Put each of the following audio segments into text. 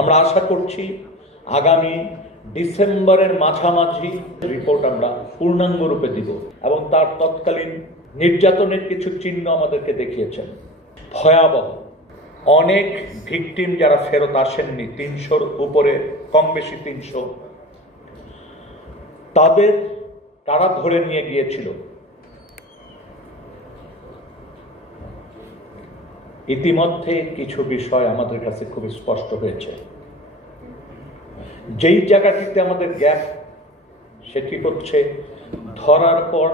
আমরা আশা করছি আগামী ডিসেম্বরের মাঝামাঝি রিপোর্ট আমরা পূর্ণাঙ্গ রূপে দিব এবং তার তৎকালীন নির্যাতনের কিছু চিহ্ন আমাদেরকে দেখিয়েছেন। ভয়াবহ অনেক ভিকটিম যারা ফেরত আসেননি, ৩০০-র উপরে, কম বেশি ৩০০, তাদের কারা ধরে নিয়ে গিয়েছিল। ইতিমধ্যে কিছু বিষয় আমাদের কাছে খুব স্পষ্ট হয়েছে। যেই জায়গাটিতে আমাদের গ্যাপ, সেটি হচ্ছে ধরার পর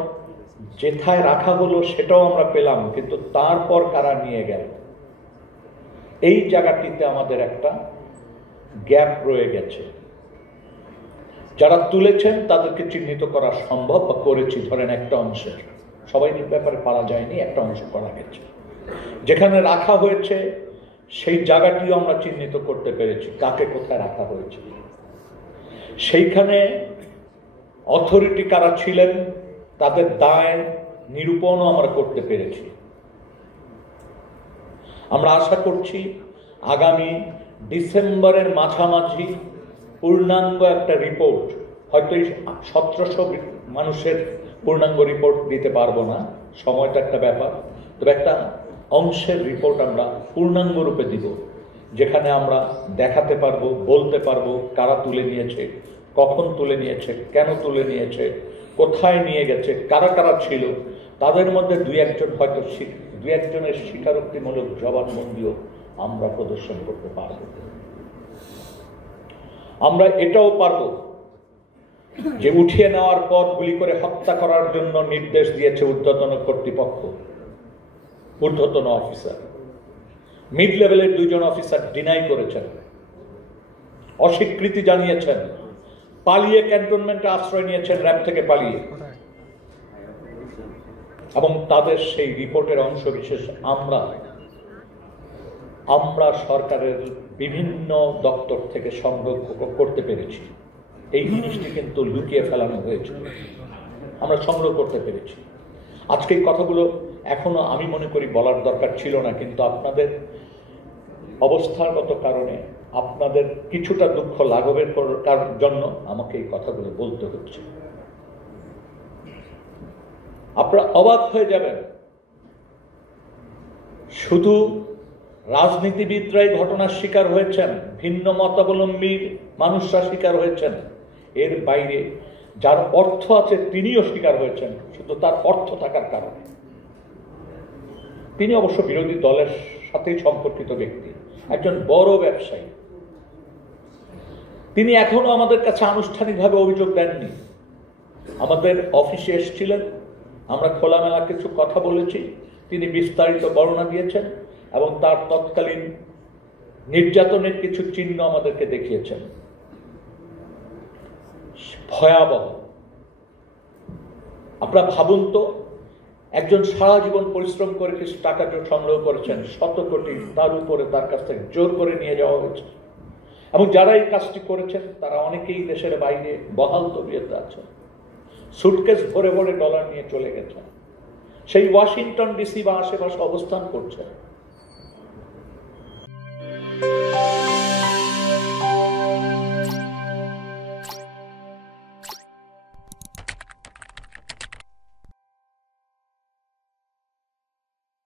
যেথায় রাখা হলো সেটাও আমরা পেলাম, কিন্তু তারপর কারা নিয়ে গেল, এই জায়গাটিতে আমাদের একটা গ্যাপ রয়ে গেছে। যারা তুলেছেন তাদেরকে চিহ্নিত করা সম্ভব বা করেছি, ধরেন একটা অংশের, সবাই ব্যাপারে পারা যায়নি, একটা অংশ করা গেছে। যেখানে রাখা হয়েছে সেই জায়গাটিও আমরা চিহ্নিত করতে পেরেছি, কাকে কোথায় রাখা হয়েছে। সেইখানে অথরিটি কারা ছিলেন তাদের দায় নিরূপণও আমরা করতে পেরেছি। আমরা আশা করছি আগামী ডিসেম্বরের মাঝামাঝি পূর্ণাঙ্গ একটা রিপোর্ট, হয়তো 1700 মানুষের পূর্ণাঙ্গ রিপোর্ট দিতে পারবো না, সময়টা একটা ব্যাপার, তবে একটা অংশের রিপোর্ট আমরা পূর্ণাঙ্গ রূপে দিব, যেখানে আমরা দেখাতে পারবো, বলতে পারবো কারা তুলে নিয়েছে, কখন তুলে নিয়েছে, কেন তুলে নিয়েছে, কোথায় নিয়ে গেছে, কারা কারা ছিল। তাদের মধ্যে দুই একজনের স্বীকারোক্তিমূলক জবানবন্দিও আমরা প্রদর্শন করতে পারব। আমরা এটাও পারব যে উঠিয়ে নেওয়ার পর গুলি করে হত্যা করার জন্য নির্দেশ দিয়েছে ঊর্ধ্বতন কর্তৃপক্ষ, ঊর্ধ্বতন অফিসার। মিড লেভেলের 2 জন অফিসার ডিনাই করেছেন, অস্বীকৃতি জানিয়েছেন, পালিয়ে ক্যান্টনমেন্টে আশ্রয় নিয়েছেন, র্যাব থেকে পালিয়ে। এবং তাদের সেই রিপোর্টের অংশ বিশেষ আমরা সরকারের বিভিন্ন দপ্তর থেকে সংগ্রহ করতে পেরেছি। এই জিনিসটি কিন্তু লুকিয়ে ফেলানো হয়েছে, আমরা সংগ্রহ করতে পেরেছি। আজকে এই কথাগুলো এখনো আমি মনে করি বলার দরকার ছিল না, কিন্তু আপনাদের অবস্থাগত কারণে, আপনাদের কিছুটা দুঃখ লাঘবের জন্য আমাকে এই কথাগুলো বলতে হচ্ছে। আপনারা অবাক হয়ে যাবেন, শুধু রাজনীতিবিদরাই ঘটনার শিকার হয়েছেন, ভিন্ন মতাবলম্বী মানুষরা শিকার হয়েছেন, এর বাইরে যার অর্থ আছে তিনিও শিকার হয়েছেন, শুধু তার অর্থ থাকার কারণে। তিনি অবশ্য বিরোধী দলের সাথেই সম্পর্কিত ব্যক্তি, একজন বড় ব্যবসায়ী। তিনি এখনো আমাদের কাছে আনুষ্ঠানিকভাবে অভিযোগ দেননি। আমাদের অফিসে এসেছিলেন, আমরা খোলামেলা কিছু কথা বলেছি, তিনি বিস্তারিত বর্ণনা দিয়েছেন এবং তার তৎকালীন নির্যাতনের কিছু চিহ্ন আমাদেরকে দেখিয়েছেন। ভয়াবহ। আপনারা ভাবুন তো, একজন সারা জীবন পরিশ্রম করে কিছু টাকা সংগ্রহ করেছেন, 100 কোটি, তার উপরে তার কাছ থেকে জোর করে নিয়ে যাওয়া হয়েছে। এবং যারা এই কাজটি করেছেন তারা অনেকেই দেশের বাইরে বহাল তবিয়তে আছেন, সুটকেস ভরে ভরে ডলার নিয়ে চলে গেছেন, সেই ওয়াশিংটন ডিসি বা আশেপাশে অবস্থান করছেন।